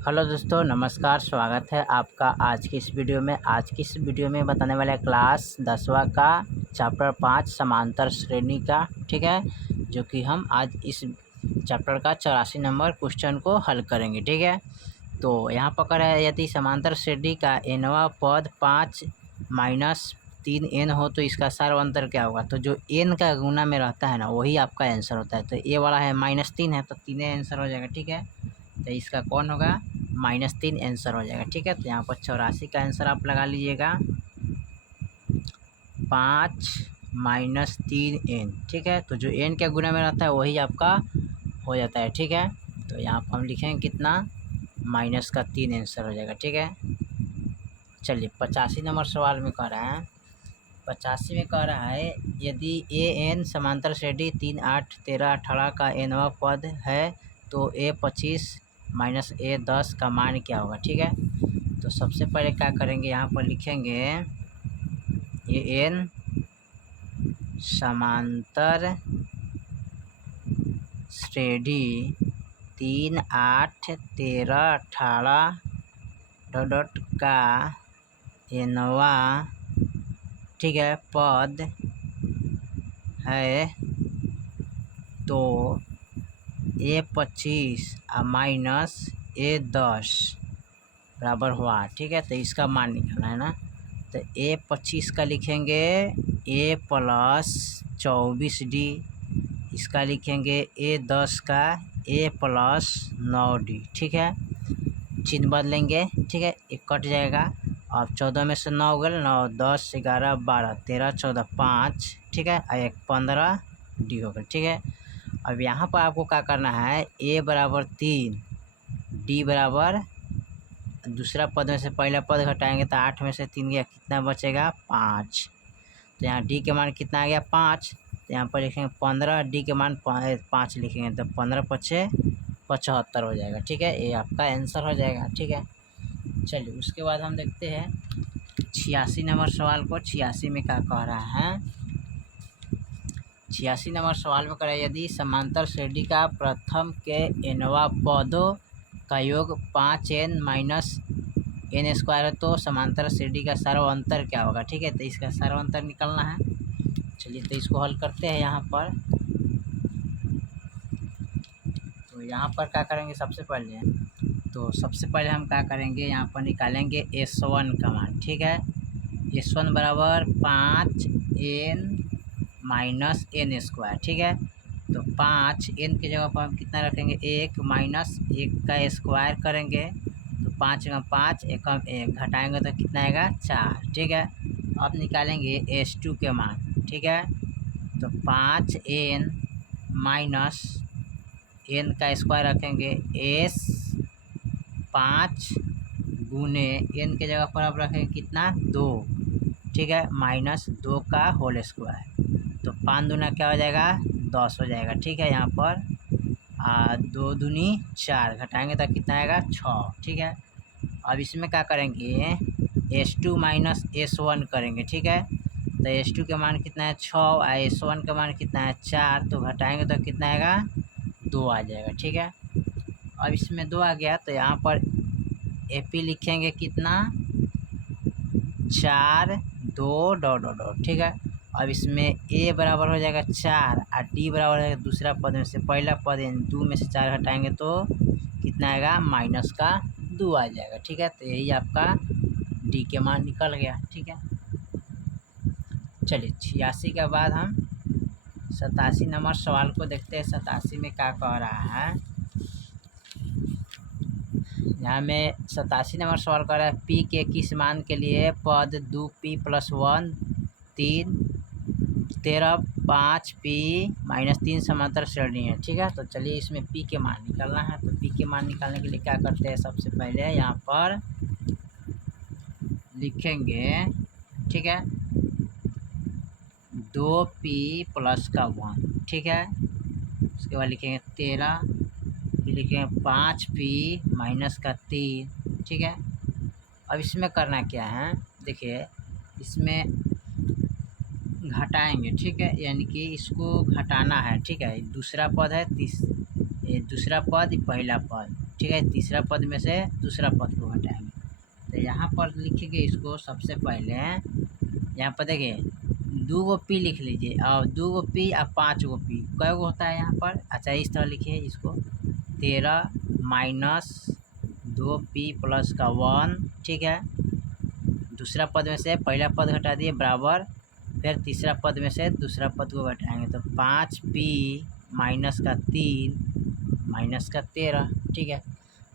Hello दोस्तों, नमस्कार। स्वागत है आपका आज की इस वीडियो में। आज की इस वीडियो में बताने वाला है क्लास 10वां का चैप्टर 5 समांतर श्रेणी का, ठीक है, जो कि हम आज इस चैप्टर का 84 नंबर क्वेश्चन को हल करेंगे, ठीक है। तो यहाँ पकड़ है, यदि समांतर श्रेणी का nवां पद 5 माइनस 3n हो तो इसका सर्वांतर क्या होगा। तो जो n का गुना में रहता है ना, वही आपका आंसर होता है। तो ये वाला है -3 है, तो 3 आंसर हो जाएगा, ठीक है। तो इसका कौन होगा, -3 आंसर हो जाएगा, ठीक है। तो यहाँ पर 84 का आंसर आप लगा लीजिएगा, 5 माइनस 3n, ठीक है। तो जो n के गुना में रहता है वही आपका हो जाता है, ठीक है। तो यहाँ पर हम लिखेंगे कितना, -3 आंसर हो जाएगा, ठीक है। चलिए 85 नंबर सवाल में कह रहा है, 85 में कह रहा है यदि an समांतर श्रेणी 3, 8, 13, 18 का nवां पद है तो a25 माइनस a10 का मान क्या होगा, ठीक है। तो सबसे पहले क्या करेंगे, यहाँ पर लिखेंगे an समांतर श्रेणी 3, 8, 13, 18 डॉट का nवां, ठीक है, पद है तो a25 माइनस a10 बराबर हुआ, ठीक है। तो इसका मान निकालना है ना। तो a25 का लिखेंगे a प्लस 24d, इसका लिखेंगे a10 का a प्लस 9d, ठीक है। चिन्ह बदलेंगे, ठीक है, एक कट जाएगा। अब 14 में से 9 गए, 9, 10, 11, 12, 13, 14, 5, ठीक है, और एक 15d हो गया, ठीक है। अब यहाँ पर आपको क्या करना है, a बराबर 3, d बराबर, दूसरा पद में से पहला पद घटाएंगे तो 8 में से 3 गया, कितना बचेगा, 5। तो यहाँ d के मान कितना आ गया, 5। तो यहाँ पर लिखेंगे 15, d के मान 5 लिखेंगे तो 15 पचे 75 हो जाएगा, ठीक है। ये आपका आंसर हो जाएगा, ठीक है। चलिए उसके बाद हम देखते हैं 86 नंबर सवाल को। 86 में क्या कह रहा है, 86 नंबर सवाल में कह रहा है यदि समांतर श्रेणी का प्रथम के nवां पदों का योग 5n माइनस n स्क्वायर है तो समांतर श्रेणी का सर्वांतर क्या होगा, ठीक है। तो इसका सर्वांतर निकलना है। चलिए तो इसको हल करते हैं। यहाँ पर तो यहाँ पर क्या करेंगे, सबसे पहले हम क्या करेंगे, यहाँ पर निकालेंगे s1 का मान, ठीक है। s1 बराबर 5n माइनस n स्क्वायर, ठीक है। तो 5n की जगह पर हम कितना रखेंगे, 1 माइनस 1 का स्क्वायर करेंगे तो 5 में 5, 1 में 1 घटाएंगे तो कितना आएगा, 4, ठीक है। अब निकालेंगे s2 के मान, ठीक है। तो 5n माइनस n का स्क्वायर रखेंगे, s 5 गुने n के जगह पर आप रखेंगे कितना, 2, ठीक है, माइनस 2 का होल स्क्वायर। तो 5 दूना क्या हो जाएगा, 10 हो जाएगा, ठीक है। यहाँ पर 2 दूनी 4 घटाएंगे तो कितना आएगा, 6, ठीक है। अब इसमें क्या करेंगे, s2 माइनस s1 करेंगे, ठीक है। तो s2 के मान कितना है, 6, और s1 का मान कितना है, 4, तो घटाएंगे तो कितना आएगा, 2 आ जाएगा, ठीक है। अब इसमें 2 आ गया तो यहाँ पर AP लिखेंगे कितना, 4, 2 डॉट डॉट डॉट, ठीक है। अब इसमें a बराबर हो जाएगा 4 और d बराबर हो जाएगा दूसरा पद में से पहला पद, 2 में से 4 हटाएंगे तो कितना आएगा, -2 आ जाएगा, ठीक है। तो यही आपका d के मान निकल गया, ठीक है। चलिए 86 के बाद हम 87 नंबर सवाल को देखते हैं। 87 में क्या कह रहा है, यहाँ में 87 नंबर सवाल कर रहा है p के किस मान के लिए पद 2p + 1, 3, 13, 5p - 3 समांतर श्रेणी है, ठीक है। तो चलिए इसमें p के मान निकालना है। तो p के मान निकालने के लिए क्या करते हैं, सबसे पहले यहाँ पर लिखेंगे, ठीक है, 2p + 1, ठीक है। उसके बाद लिखेंगे 13, फिर लिखेंगे 5p - 3, ठीक है। अब इसमें करना क्या है, देखिए इसमें घटाएंगे, ठीक है, यानी कि इसको घटाना है, ठीक है। दूसरा पद है, ये दूसरा पद, पहला पद, ठीक है। तीसरा पद में से दूसरा पद को घटाएंगे, तो यहाँ पर लिखेंगे इसको सबसे पहले। यहाँ पर देखिए 2 गो पी लिख लीजिए, और 2 गो पी और 5 गो पी कै गो होता है यहाँ पर। अच्छा इस तरह लिखिए इसको, 13 माइनस 2 पी प्लस का 1, ठीक है। दूसरा पद में से पहला पद घटा दिए बराबर, फिर तीसरा पद में से दूसरा पद को घटाएंगे, तो 5 पी माइनस का 3 माइनस का 13, ठीक है।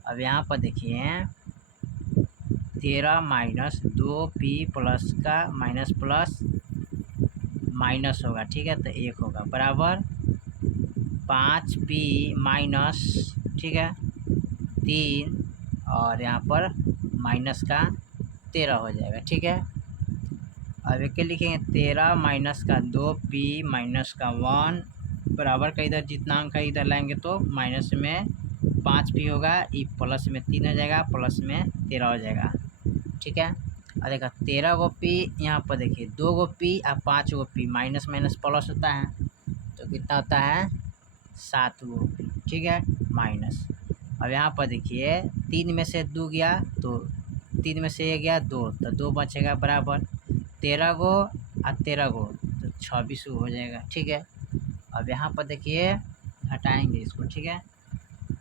अब यहाँ पर देखिए 13 माइनस 2 पी प्लस का माइनस प्लस माइनस होगा, ठीक है, तो 1 होगा बराबर 5 पी माइनस, ठीक है, 3 और यहाँ पर माइनस का 13 हो जाएगा, ठीक है। अब एक लिखेंगे 13 माइनस का 2 पी माइनस का 1 बराबर का इधर जितना अंक है इधर लाएंगे तो माइनस में 5 पी होगा, ई प्लस में 3 हो जाएगा, प्लस में 13 हो जाएगा, ठीक है। और देखा 13 गो पी, यहाँ पर देखिए 2 गो पी और 5 गो पी, माइनस माइनस प्लस होता है, तो कितना होता है 7 गो पी, ठीक है, माइनस। अब यहाँ पर देखिए 3 में से 2 गया तो 3 में से 1 गया 2, तो 2 बचेगा बराबर 13 गो और 13 गो, तो 26 गो हो जाएगा, ठीक है। अब यहाँ पर देखिए घटाएंगे इसको, ठीक है।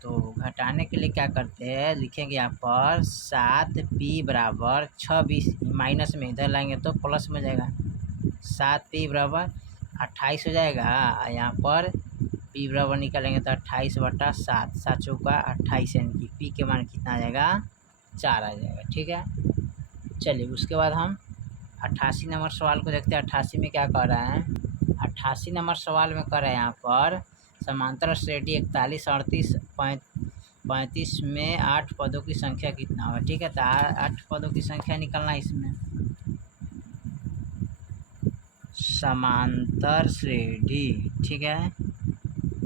तो घटाने के लिए क्या करते हैं, लिखेंगे यहाँ पर 7 पी बराबर 26, माइनस में इधर लाएंगे तो प्लस में जाएगा, 7 पी बराबर 28 हो जाएगा। यहाँ पर पी बराबर निकालेंगे तो 28 बटा 7, 7 चौका 28, यानी कि पी के मान कितना आ जाएगा 4 आ जाएगा, ठीक है। चलिए उसके बाद हम 88 नंबर सवाल को देखते हैं। 88 में क्या कर रहा है, 88 नंबर सवाल में कर रहे हैं यहाँ पर समांतर श्रेणी 41, 38, 35 में 8 पदों की संख्या कितना होगा, ठीक है। तो 8 पदों की संख्या निकलना है इसमें। समांतर श्रेणी, ठीक है,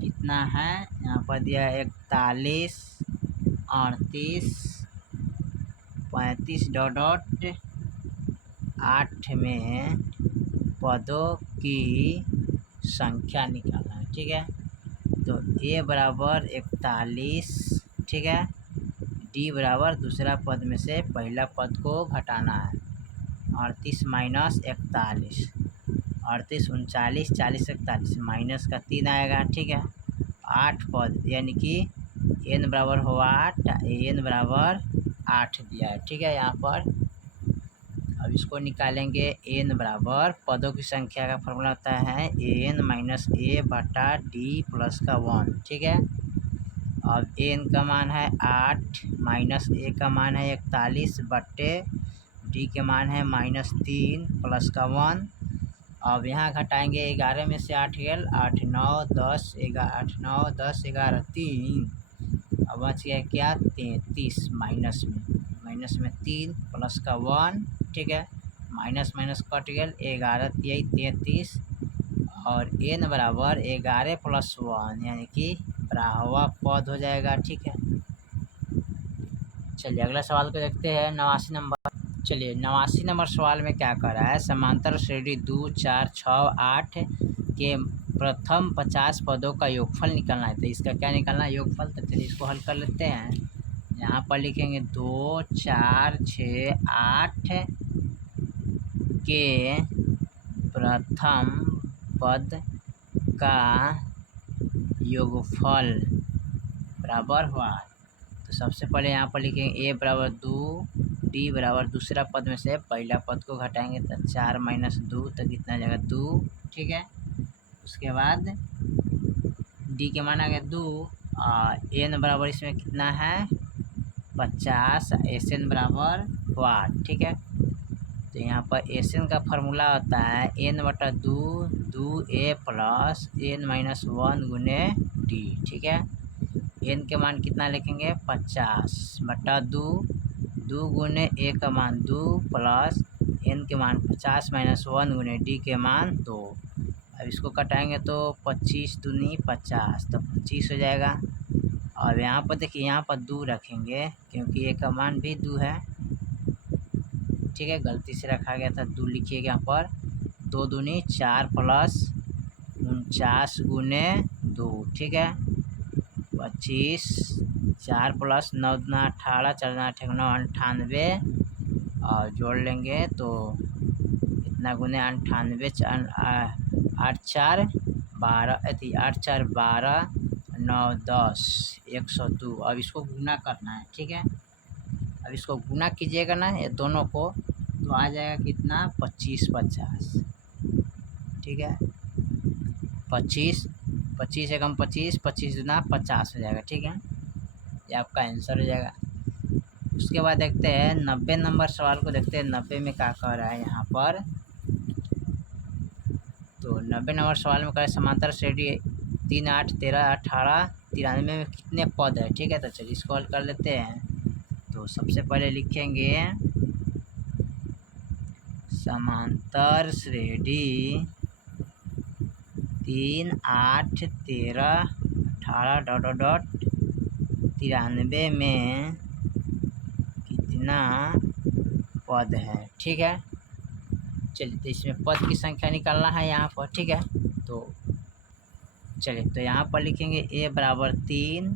कितना है यहाँ पर दिया 41, 38, 35 डॉट डॉट 8 में पदों की संख्या निकालना है, ठीक है। तो ए बराबर 41, ठीक है, डी बराबर दूसरा पद में से पहला पद को घटाना है, 38 माइनस 41, 38 39, 40 41, माइनस का 3 आएगा, ठीक है। 8 पद यानी कि एन बराबर हो 8, एन बराबर 8 दिया है, ठीक है यहाँ पर। अब इसको निकालेंगे, एन बराबर पदों की संख्या का फॉर्मूला होता है एन माइनस ए बटा डी प्लस का 1, ठीक है। अब एन का मान है 8, माइनस ए का मान है 41 बट्टे डी के मान है -3 प्लस का 1। अब यहाँ घटाएंगे 11 में से 8 गेल, 8 9 10 11, 8 9 10 11 3, अब बच गया क्या 33, माइनस में 3 प्लस का 1, ठीक है, माइनस माइनस कट गया, 11 33 और एन बराबर 11 प्लस 1 यानी कि बराबर पद हो जाएगा, ठीक है। चलिए अगला सवाल को देखते हैं 89 नंबर। चलिए 89 नंबर सवाल में क्या कर रहा है, समांतर श्रेणी 2 4 6 8 के प्रथम 50 पदों का योगफल निकालना है। तो इसका क्या निकालना है योगफल, तो चलिए इसको हल कर लेते हैं। यहाँ पर लिखेंगे 2 4 6 8 के प्रथम पद का योगफल बराबर हुआ। तो सबसे पहले यहाँ पर लिखेंगे ए बराबर 2, डी बराबर दूसरा पद में से पहला पद को घटाएंगे तो 4 माइनस 2, तो कितना आ जाएगा 2, ठीक है। उसके बाद डी के मान आ गया 2, और एन बराबर इसमें कितना है 50, एस एन बराबर 8, ठीक है। तो यहाँ पर एस एन का फार्मूला होता है एन बटा 2 ए प्लस एन माइनस 1 गुने डी, ठीक है। एन के मान कितना लिखेंगे 50 बटा 2 गुने ए का मान 2 प्लस एन के मान 50 माइनस 1 गुने डी के मान 2। अब इसको कटाएंगे तो 25 दूनी 50, तो 25 हो जाएगा। और यहाँ पर देखिए यहाँ पर 2 रखेंगे क्योंकि ए का मान भी 2 है, ठीक है, गलती से रखा गया था 2 लिखिएगा यहाँ पर। 2 दूनी 4 प्लस 49 गुने 2, ठीक है, 25 4 प्लस 9 दूना 18, 4 दूना 98, और जोड़ लेंगे तो इतना गुने 98, 8 4 12, 8 4 12, 9 10, 102। अब इसको गुना करना है, ठीक है। अब इसको गुना कीजिएगा ना ये दोनों को, तो आ जाएगा कितना 25 50, ठीक है। 25 25 एकम 25, 25 दूना 50 हो जाएगा, ठीक है। ये आपका आंसर हो जाएगा। उसके बाद देखते हैं 90 नंबर सवाल को, देखते हैं 90 में क्या कह रहा है यहाँ पर। तो 90 नंबर सवाल में कह रहा है समांतर श्रेणी 3 8 13 18 93 में कितने पद है, ठीक है। तो चलिए इसको हल कर लेते हैं। तो सबसे पहले लिखेंगे समांतर श्रेणी 3 8 13 18 डॉट डॉट डॉट 93 में कितना पद है, ठीक है। चलिए तो इसमें पद की संख्या निकालना है यहाँ पर, ठीक है। तो चलिए तो यहाँ पर लिखेंगे a बराबर 3,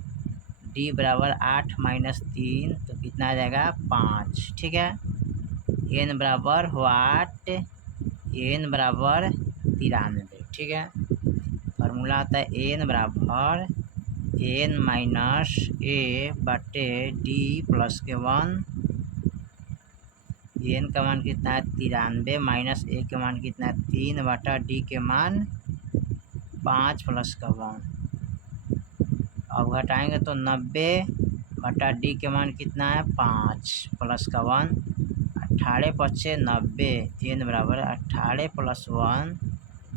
d बराबर 8 माइनस 3, तो कितना आ जाएगा 5, ठीक है। n बराबर वाट, n बराबर 93, ठीक है। फार्मूला आता है n बराबर n माइनस a बटे d प्लस के 1। n का मान कितना है 93 माइनस a के मान कितना है 3 बटा d के मान 5 प्लस का 1। अब घटाएंगे तो 90 बटा d के मान कितना है 5 प्लस का 1। 18 पच्चे 90, n बराबर 18 प्लस 1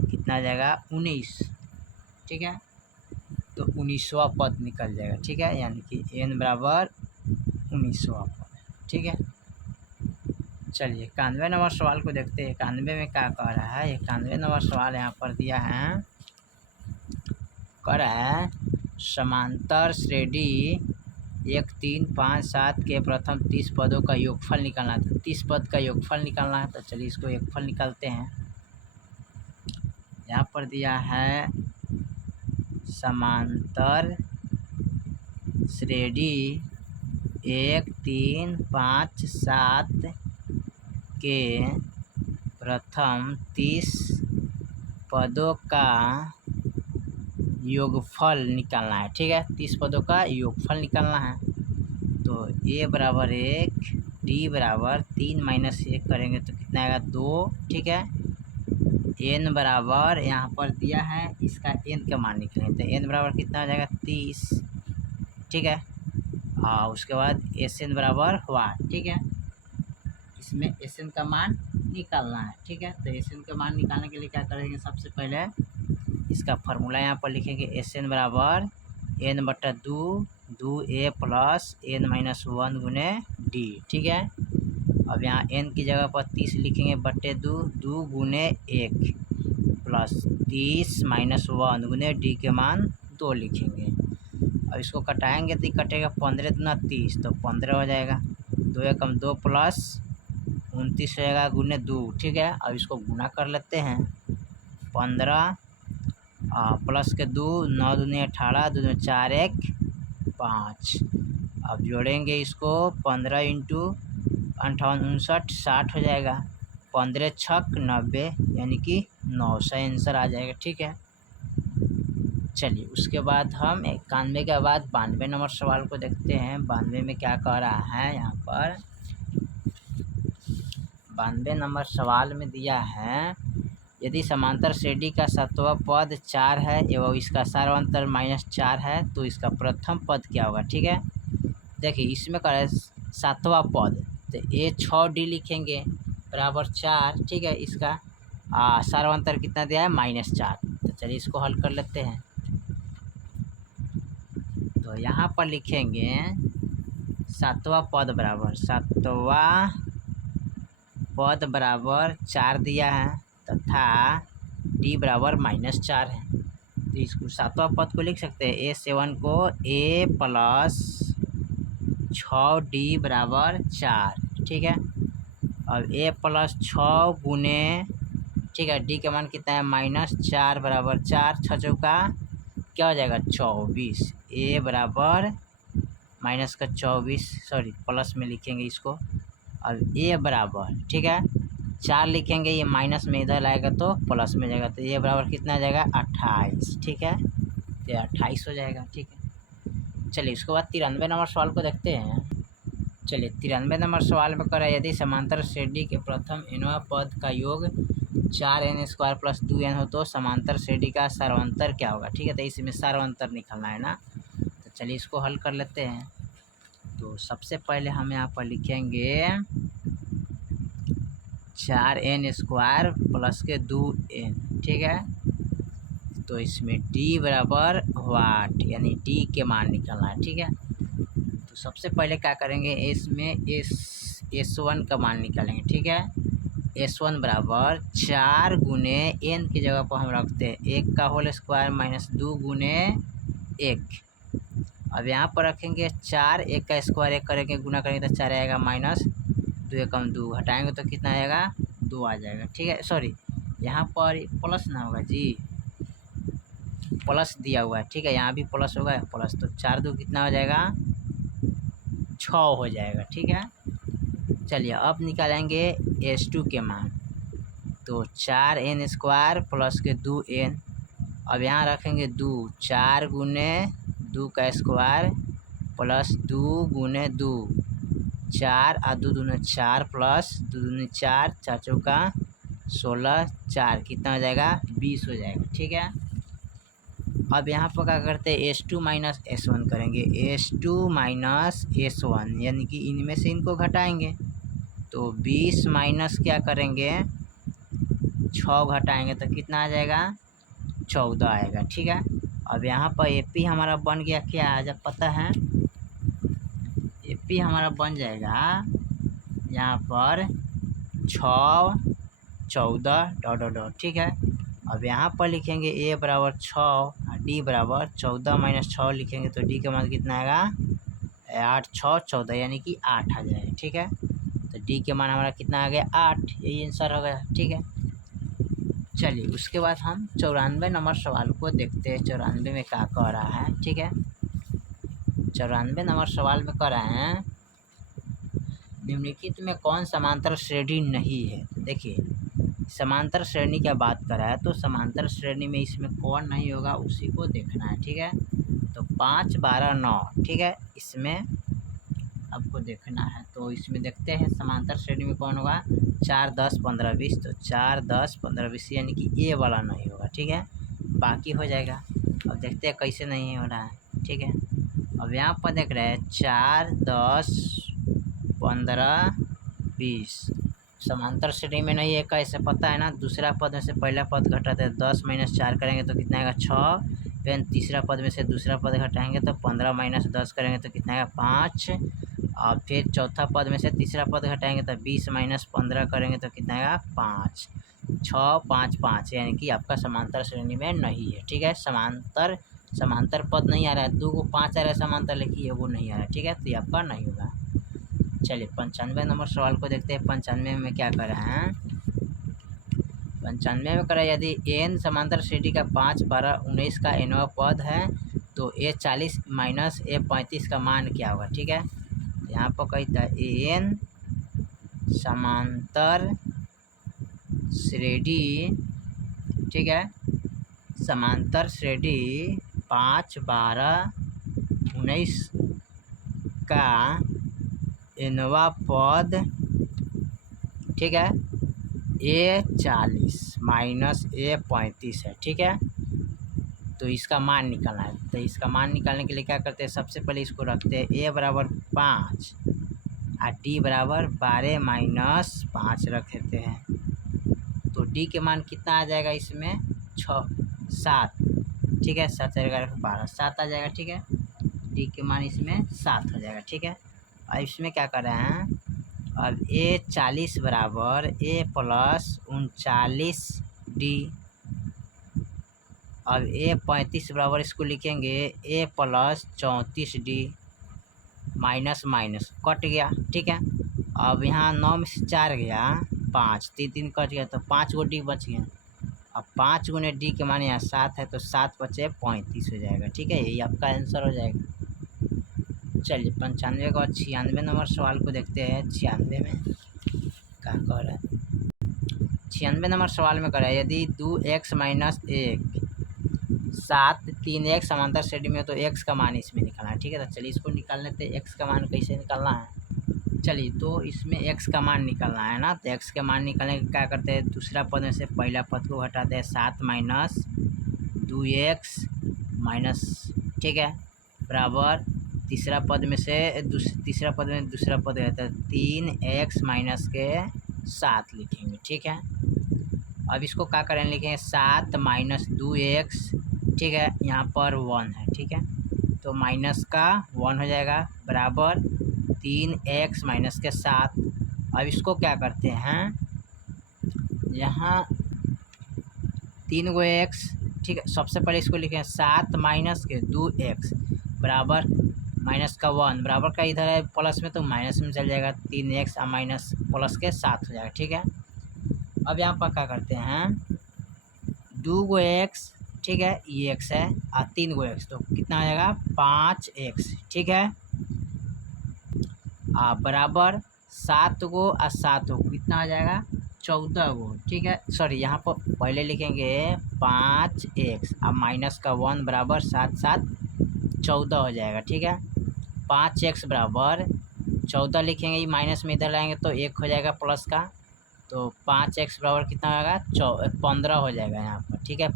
कितना आ जाएगा 19, ठीक है। तो 19वां पद निकल जाएगा, ठीक है। यानी कि n बराबर 19वां पद, ठीक है। चलिए 91 नंबर सवाल को देखते हैं। 91 में क्या कह रहा है। 91 नंबर सवाल यहाँ पर दिया है, कह रहा है समांतर श्रेणी 1 3 5 7 के प्रथम 30 पदों का योगफल निकालना है। तो 30 पद का योगफल निकालना है, तो चलिए इसको योगफल निकालते हैं। यहाँ पर दिया है समांतर श्रेणी 1 3 5 7 के प्रथम 30 पदों का योगफल निकालना है, ठीक है। 30 पदों का योगफल निकालना है। तो a बराबर 1, d बराबर 3 माइनस 1 करेंगे तो कितना आएगा 2, ठीक है। n बराबर यहाँ पर दिया है, इसका n का मान निकालेंगे तो n बराबर कितना आ जाएगा 30, ठीक है। उसके बाद Sn बराबर वाट, ठीक है। इसमें Sn का मान निकालना है, ठीक है। तो Sn का मान निकालने के लिए क्या करेंगे, सबसे पहले इसका फार्मूला यहाँ पर लिखेंगे। Sn बराबर n बटा 2 a प्लस n माइनस 1 गुने d, ठीक है। अब यहाँ n की जगह पर 30 लिखेंगे बटे 2 गुने 1 प्लस 30 माइनस 1 गुने d के मान 2 लिखेंगे। अब इसको कटाएंगे तो कटेगा 15 दूना 30, तो 15 हो जाएगा। 2 एकम 2 प्लस 29 हो जाएगा गुने 2, ठीक है। अब इसको गुना कर लेते हैं। 15 प्लस के 2, 9 दूनी 18, 2 दूनी 4 1 5। अब जोड़ेंगे इसको 15 इंटू 58 59 60 हो जाएगा। 15 छक 90, यानी कि 900 आंसर आ जाएगा, ठीक है। चलिए उसके बाद हम 91 के बाद 92 नंबर सवाल को देखते हैं। 92 में क्या कह रहा है यहाँ पर। 92 नंबर सवाल में दिया है, यदि समांतर श्रेणी का 7वां पद 4 है एवं इसका सार्वंतर -4 है तो इसका प्रथम पद क्या होगा, ठीक है। देखिए इसमें कह रहा है 7वां पद, तो a 6d लिखेंगे बराबर 4, ठीक है। इसका सार्वंतर कितना दिया है -4, तो चलिए इसको हल कर लेते हैं। तो यहाँ पर लिखेंगे 7वां पद बराबर 4 दिया है तथा d बराबर -4 है। तो इसको 7वां पद को लिख सकते हैं a7 को a प्लस 6d बराबर 4, ठीक है। अब a प्लस 6 गुने, ठीक है, d का मान कितना है -4 बराबर 4, 6 चौका क्या हो जाएगा 24। a बराबर माइनस का 24 सॉरी प्लस में लिखेंगे इसको। अब ए बराबर ठीक है 4 लिखेंगे, ये माइनस में इधर आएगा तो प्लस में जाएगा, तो ये बराबर कितना आ जाएगा 28। ठीक है तो 28 हो जाएगा। ठीक है चलिए उसके बाद 93 नंबर सवाल को देखते हैं। चलिए 93 नंबर सवाल में करें, यदि समांतर श्रेणी के प्रथम nवां पद का योग 4n² प्लस 2n हो तो समांतर श्रेणी का सर्वांतर क्या होगा। ठीक है तो इसमें सर्वांतर निकालना है ना, तो चलिए इसको हल कर लेते हैं। तो सबसे पहले हम यहाँ पर लिखेंगे 4n² प्लस के 2n। ठीक है तो इसमें d बराबर वाट यानी d के मान निकालना है। ठीक है तो सबसे पहले क्या करेंगे, इसमें S1 का मान निकालेंगे। ठीक है S1 बराबर 4 गुने n की जगह पर हम रखते हैं 1 का होल स्क्वायर माइनस 2 गुने 1। अब यहाँ पर रखेंगे 4, 1 का स्क्वायर 1 करेंगे गुना करेंगे तो 4 आएगा माइनस 2 एकम 2 घटाएंगे तो कितना आएगा 2 आ जाएगा। ठीक है सॉरी यहाँ पर प्लस ना होगा जी, प्लस दिया हुआ है। ठीक है यहाँ भी प्लस होगा प्लस, तो 4 2 कितना हो जाएगा 6 हो जाएगा। ठीक है चलिए अब निकालेंगे S2 के मान, तो 4n² प्लस के 2n। अब यहाँ रखेंगे 2, 4 गुने 2 का स्क्वायर प्लस 2 गुने 2, 4 और 2 दूने 4 प्लस 2 दूने 4, 4 चौका 16, 4 कितना हो जाएगा 20 हो जाएगा। ठीक है अब यहाँ पर क्या करते हैं S2 माइनस S1 करेंगे, S2 माइनस S1 यानी कि इनमें से इनको घटाएंगे, तो 20 माइनस क्या करेंगे 6 घटाएंगे तो कितना आ जाएगा 14 आएगा। ठीक है अब यहाँ पर AP हमारा बन गया क्या जब पता है, AP हमारा बन जाएगा यहाँ पर 6 14 डॉट डॉट डॉट। ठीक है अब यहाँ पर लिखेंगे A बराबर 6 और D बराबर 14 माइनस 6 लिखेंगे तो D का मान कितना आएगा 8 6 14 यानी कि 8 आ जाएगा। ठीक है तो D के मान हमारा कितना आ गया 8, यही आंसर हो गया। ठीक है चलिए उसके बाद हम 94 नंबर सवाल को देखते हैं, 94 में क्या कह रहा है। ठीक है 94 नंबर सवाल में कह रहे हैं निम्नलिखित में कौन समांतर श्रेणी नहीं है। देखिए समांतर श्रेणी की बात करा है तो समांतर श्रेणी में इसमें कौन नहीं होगा उसी को देखना है। ठीक है तो 5 12 9 ठीक है इसमें आपको देखना है, तो इसमें देखते हैं समांतर श्रेणी में कौन होगा 4 10 15 20, तो 4 10 15 20 यानी कि ए वाला नहीं होगा। ठीक है बाकी हो जाएगा। अब देखते हैं कैसे नहीं हो रहा है। ठीक है अब यहाँ पर देख रहे हैं 4 10 15 20 समांतर श्रेणी में नहीं है, कैसे पता है ना, दूसरा पद में से पहला पद घटाते हैं 10 माइनस 4 करेंगे तो कितना आएगा 6, फिर तीसरा पद में से दूसरा पद घटाएंगे तो 15 माइनस 10 करेंगे तो कितना आएगा 5, और फिर चौथा पद में से तीसरा पद घटाएंगे तो 20 माइनस 15 करेंगे तो कितना आएगा 5, 6 5 5 यानी कि आपका समांतर श्रेणी में नहीं है। ठीक है समांतर पद नहीं आ रहा है, 2 को 5 आ रहा है समांतर लेकिन ये वो नहीं आ रहा है। ठीक है तो ये आपका नहीं होगा। चलिए 95 नंबर सवाल को देखते हैं। 95 में क्या कर रहे हैं, 95 में करें यदि n समांतर श्रेणी का 5 12 19 का nवां पद है तो a 40 माइनस a 35 का मान क्या होगा। ठीक है यहाँ पर कहता है n समांतर श्रेणी, ठीक है समांतर श्रेणी 5 12 19 का nवां पद, ठीक है a 40 माइनस a 35 है। ठीक है तो इसका मान निकालना है, तो इसका मान निकालने के लिए क्या करते हैं सबसे पहले इसको रखते हैं a बराबर 5 और d बराबर 12 माइनस 5 रख देते हैं, तो d के मान कितना आ जाएगा इसमें 7। ठीक है 7 12 7 आ जाएगा। ठीक है d के मान इसमें 7 हो जाएगा। ठीक है अब इसमें क्या कर रहे हैं, अब a 40 बराबर a प्लस 39 d, अब a 35 बराबर इसको लिखेंगे a plus 34 d minus minus cut गया। ठीक है अब यहाँ 9 में से 4 गया 5, 3 3 कट गया तो 5 गो d बच गया। अब 5 गुने d के मान यहाँ 7 है तो 7 बचे 35 हो जाएगा। ठीक है यही आपका आंसर हो जाएगा। चलिए 95 का 96 नंबर सवाल को देखते हैं। 96 में क्या कह रहा है? 96 नंबर सवाल में कह रहा है यदि 2x माइनस 1 7 3 x समांतर श्रेणी में, तो x का मान इसमें निकालना है। ठीक है, तो चलिए इसको निकाल लेते हैं। x का मान कैसे निकालना है? चलिए तो इसमें x का मान निकालना है ना, तो x के मान निकालने के क्या करते हैं, दूसरा पद में से पहला पद को हटाते हैं। 7 माइनस 2x माइनस, ठीक है, बराबर तीसरा पद में तीसरा पद में दूसरा पद रहता है 3x माइनस के 7 लिखेंगे। ठीक है, अब इसको क्या करें, लिखेंगे 7 माइनस 2x, ठीक है, यहाँ पर 1 है। ठीक है, तो माइनस का 1 हो जाएगा बराबर 3x माइनस के 7। अब इसको क्या करते हैं, यहाँ 3 गो x, ठीक है, सबसे पहले इसको लिखें 7 माइनस के 2x बराबर माइनस का 1 बराबर का इधर है प्लस में, तो माइनस में चल जाएगा 3x और माइनस प्लस के 7 हो जाएगा। ठीक है, अब यहाँ पर क्या करते हैं, 2 गो x, ठीक है, ये x है, और 3 गो x, तो कितना हो जाएगा 5x। ठीक है, बराबर 7 गो और 7 गो कितना हो जाएगा 14 गो। ठीक है, सॉरी यहाँ पर पहले लिखेंगे 5x और माइनस का 1 बराबर 7 7 14 हो जाएगा। ठीक है, 5x बराबर 14 लिखेंगे, ये माइनस में इधर लाएंगे तो 1 हो जाएगा प्लस का, तो 5x बराबर कितना होगा 15 हो जाएगा यहाँ पर। ठीक है,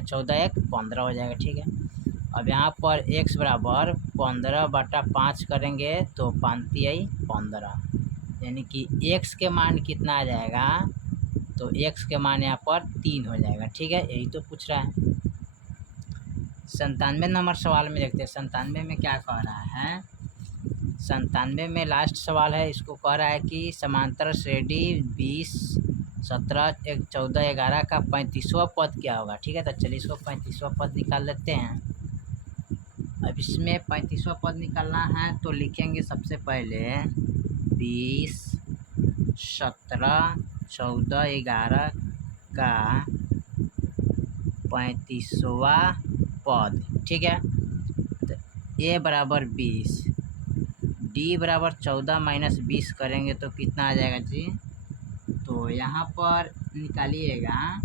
14 1 15 हो जाएगा। ठीक है, अब यहाँ पर x बराबर 15/5 करेंगे तो 5 15, यानी कि x के मान कितना आ जाएगा, तो x के मान यहाँ पर 3 हो जाएगा। ठीक है, यही तो पूछ रहा है। 97 नंबर सवाल में देखते हैं 97 में क्या कह रहा है। 97 में लास्ट सवाल है, इसको कह रहा है कि समांतर श्रेणी 20 17 14 11 का 35वां पद क्या होगा। ठीक है, तो चलिए इसको 35वां पद निकाल लेते हैं। अब इसमें 35वां पद निकालना है तो लिखेंगे सबसे पहले 20 17 14 11 का 35वां पद। ठीक है, तो a बराबर 20, d बराबर 14 माइनस 20 करेंगे तो कितना आ जाएगा जी, तो यहाँ पर निकालिएगा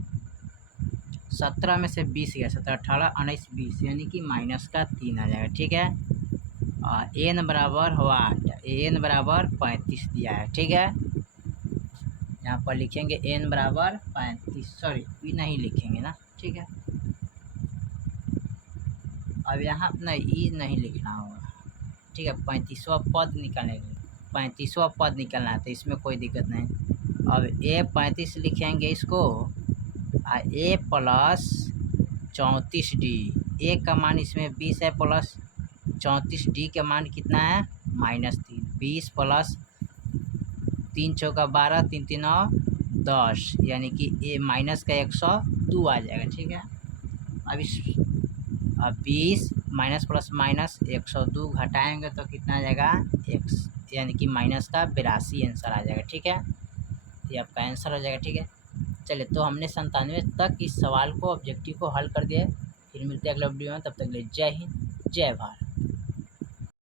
17 में से 20 गया, 17 18 19 20, यानी कि माइनस का 3 आ जाएगा। ठीक है, n बराबर हुआ 8, n बराबर 35 दिया है। ठीक है, यहाँ पर लिखेंगे n बराबर 35, सॉरी ई नहीं लिखेंगे ना। ठीक है, अब यहाँ नहीं ई नहीं लिखना होगा। ठीक है, 35वां पद निकालने के लिए 35वां पद निकालना है, तो इसमें कोई दिक्कत नहीं। अब a 35 लिखेंगे इसको, a प्लस 34d, a का मान इसमें 20 है, प्लस 34d के मान कितना है -3, 20 प्लस 3 चौका 12 3 3 10, यानी कि a माइनस का 102 आ जाएगा। ठीक है, अब 20 माइनस प्लस माइनस 102 घटाएंगे तो कितना आ जाएगा x, यानी कि माइनस का 82 आंसर आ जाएगा। ठीक है, ये आपका आंसर हो जाएगा। ठीक है, चलिए तो हमने 97 तक इस सवाल को ऑब्जेक्टिव को हल कर दिया। फिर मिलते हैं अगले वीडियो में, तब तक के लिए जय हिंद जय भारत।